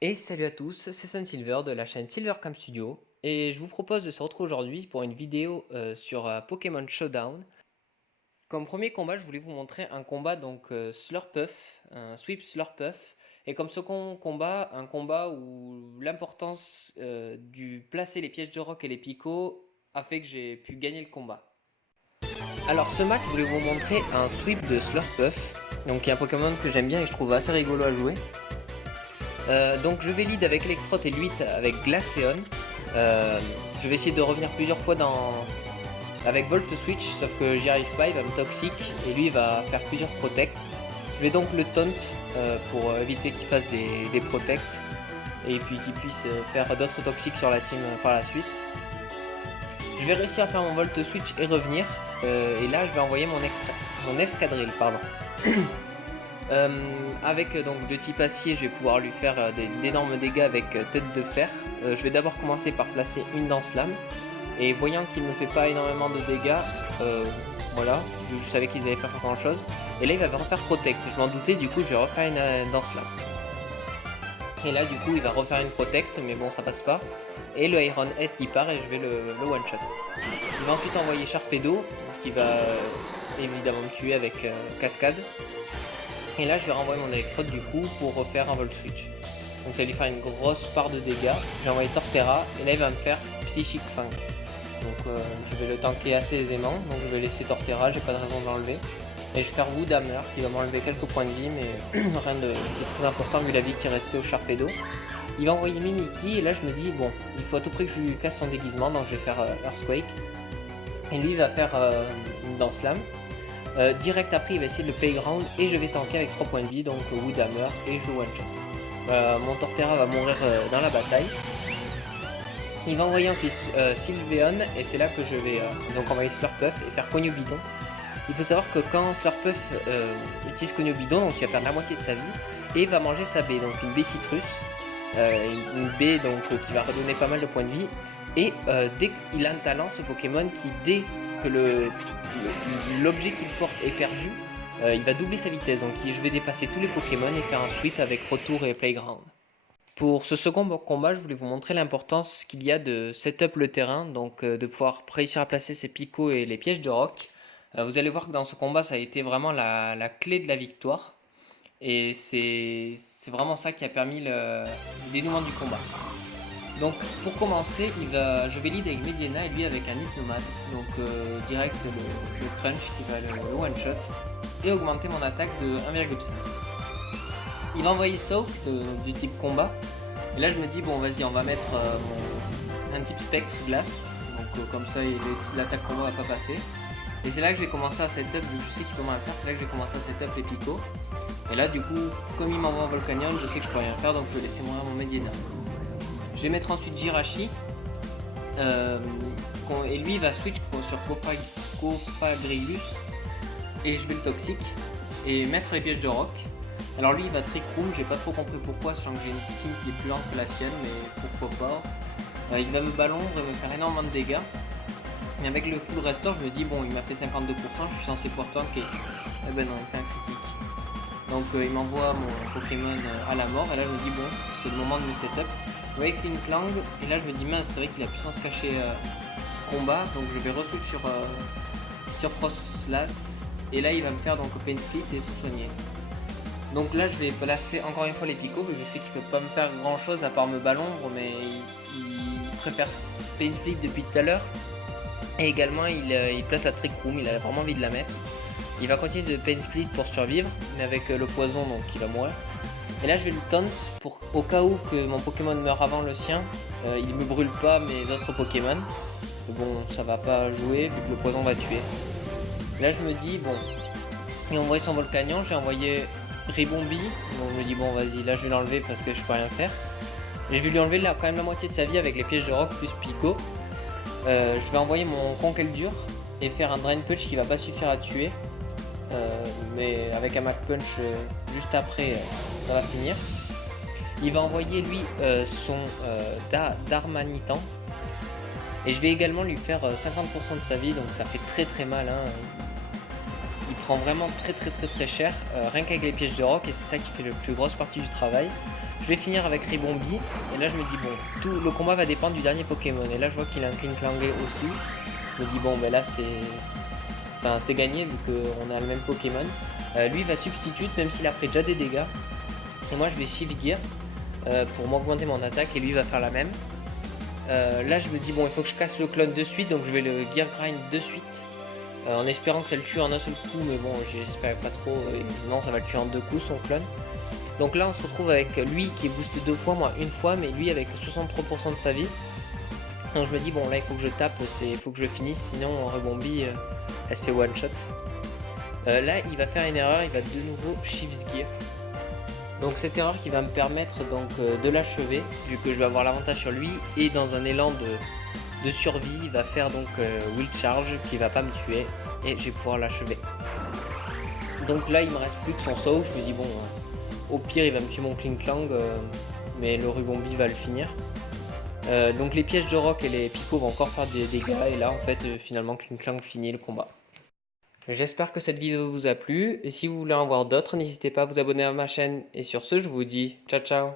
Et salut à tous, c'est Sun Silver de la chaîne Silvercam Studio et je vous propose de se retrouver aujourd'hui pour une vidéo sur Pokémon Showdown. Comme premier combat, je voulais vous montrer un combat donc Slurpuff, un sweep Slurpuff, et comme second combat, un combat où l'importance du placer les pièges de roc et les picots a fait que j'ai pu gagner le combat. Alors ce match, je voulais vous montrer un sweep de Slurpuff, donc il y a un Pokémon que j'aime bien et je trouve assez rigolo à jouer. Donc je vais lead avec Electrode et Luit avec Glaceon. Je vais essayer de revenir plusieurs fois avec Volt Switch, sauf que j'y arrive pas, il va me toxic et lui il va faire plusieurs protects. Je vais donc le taunt pour éviter qu'il fasse des protects et puis qu'il puisse faire d'autres toxiques sur la team par la suite. Je vais réussir à faire mon Volt Switch et revenir. Et là je vais envoyer mon escadrille. Pardon. Avec donc de type acier, je vais pouvoir lui faire d'énormes dégâts avec tête de fer. Je vais d'abord commencer par placer une Danse Lame. Et voyant qu'il ne me fait pas énormément de dégâts, voilà, je savais qu'ils n'allaient pas faire grand chose. Et là il va refaire Protect, je m'en doutais, du coup je vais refaire une Danse Lame. Et là du coup il va refaire une Protect, mais bon ça passe pas. Et le Iron Head qui part et je vais le one shot. Il va ensuite envoyer Sharpedo, qui va évidemment me tuer avec Cascade. Et là je vais renvoyer mon électrode du coup pour refaire un Volt Switch. Donc ça va lui faire une grosse part de dégâts. J'ai envoyé Torterra et là il va me faire Psychic Fang. Donc je vais le tanker assez aisément. Donc je vais laisser Torterra, j'ai pas de raison de l'enlever. Et je vais faire Woodhammer qui va m'enlever quelques points de vie, mais rien de très important vu la vie qui restait au Sharpedo. Il va envoyer Mimikyu et là je me dis bon, il faut à tout prix que je lui casse son déguisement, donc je vais faire Earthquake. Et lui il va faire une Danse Lame. Direct après il va essayer de le Playground et je vais tanker avec 3 points de vie, donc Woodhammer et je le one shot. Mon Torterra va mourir dans la bataille. Il va envoyer ensuite Sylveon et c'est là que je vais donc envoyer Slurpuff et faire Cogno Bidon. Il faut savoir que quand Slurpuff utilise Cogno Bidon, donc il va perdre la moitié de sa vie et va manger sa baie, donc une baie citrus, une baie donc qui va redonner pas mal de points de vie. Et dès qu'il a un talent, ce Pokémon qui dès que l'objet qu'il porte est perdu, il va doubler sa vitesse. Donc je vais dépasser tous les Pokémon et faire un sweep avec retour et playground. Pour ce second combat, je voulais vous montrer l'importance qu'il y a de setup le terrain, donc de pouvoir réussir à placer ses picots et les pièges de roc. Vous allez voir que dans ce combat, ça a été vraiment la clé de la victoire. Et c'est vraiment ça qui a permis le dénouement du combat. Donc pour commencer, je vais lead avec Mediana et lui avec un Hypnomade. Donc direct le crunch qui va le one shot et augmenter mon attaque de 1,5. Il va envoyer Soak du type combat. Et là je me dis bon vas-y on va mettre un type spectre glace. Donc comme ça l'attaque combat va pas passer. Et c'est là que je vais commencer à setup, vu que je sais qu'il peut rien faire, c'est là que je vais commencer à setup les picots. Et là du coup, comme il m'envoie un Volcanion, je sais que je peux rien faire, donc je vais laisser mourir mon Mediana. Je vais mettre ensuite Jirachi. Et lui il va switch sur Cofagrigus. Et je vais le toxique. Et mettre les pièges de roc. Alors lui il va Trick Room, j'ai pas trop compris pourquoi, sachant que j'ai une team qui est plus lente que la sienne, mais pourquoi pas. Il va me ballon, il va me faire énormément de dégâts. Mais avec le full restore, je me dis bon il m'a fait 52%, je suis censé pouvoir tanker. Eh ben non, il fait un critique. Donc il m'envoie mon Pokémon à la mort, et là je me dis bon, c'est le moment de me setup. Avec Klinklang, et là je me dis mince, c'est vrai qu'il a puissance cachée combat, donc je vais re-switch sur Frostlass, et là il va me faire donc Pain Split et se soigner. Donc là je vais placer encore une fois les picots, je sais qu'il peut pas me faire grand chose à part me ballombre, mais il préfère Pain Split depuis tout à l'heure. Et également il place la Trick Room, il a vraiment envie de la mettre. Il va continuer de Pain Split pour survivre, mais avec le poison donc il va mourir. Et là je vais le taunt pour au cas où que mon Pokémon meurt avant le sien, il me brûle pas mes autres Pokémon. Mais bon ça va pas jouer vu que le poison va tuer. Et là je me dis bon, il a envoyé son Volcanion, j'ai envoyé Ribombi, donc je me dis bon vas-y là je vais l'enlever parce que je peux rien faire. Et je vais lui enlever quand même la moitié de sa vie avec les pièges de roc plus Pico. Je vais envoyer mon Conkeldurr et faire un Drain Punch qui va pas suffire à tuer. Mais avec un Mach Punch juste après ça va finir. Il va envoyer lui son Darmanitan. Et je vais également lui faire 50% de sa vie, donc ça fait très mal hein. Il prend vraiment très cher, rien qu'avec les pièges de roc, et c'est ça qui fait la plus grosse partie du travail. Je vais finir avec Ribombee. Et là je me dis bon, tout le combat va dépendre du dernier Pokémon. Et là je vois qu'il a un Klinklang aussi. Je me dis bon ben là c'est gagné vu qu'on a le même Pokémon. Lui va substitute même s'il a pris déjà des dégâts. Et moi je vais Shift Gear pour m'augmenter mon attaque et lui va faire la même. Là je me dis bon il faut que je casse le clone de suite, donc je vais le Gear Grind de suite. En espérant que ça le tue en un seul coup, mais bon j'espère pas trop, non ça va le tuer en 2 coups son clone. Donc là on se retrouve avec lui qui est boosté 2 fois, moi une fois, mais lui avec 63% de sa vie. Donc je me dis bon là il faut que je tape, il faut que je finisse, sinon Ribombee elle se fait one shot. Là il va faire une erreur, il va de nouveau Shift Gear. Donc cette erreur qui va me permettre donc de l'achever, vu que je vais avoir l'avantage sur lui, et dans un élan de survie, il va faire donc Will Charge qui va pas me tuer, et je vais pouvoir l'achever. Donc là il me reste plus que son saut, je me dis bon, au pire il va me tuer mon Klinklang, mais le Ribombee va le finir. Donc les pièges de roc et les picots vont encore faire des dégâts, et là en fait finalement Klinklang finit le combat. J'espère que cette vidéo vous a plu, et si vous voulez en voir d'autres, n'hésitez pas à vous abonner à ma chaîne, et sur ce je vous dis ciao ciao.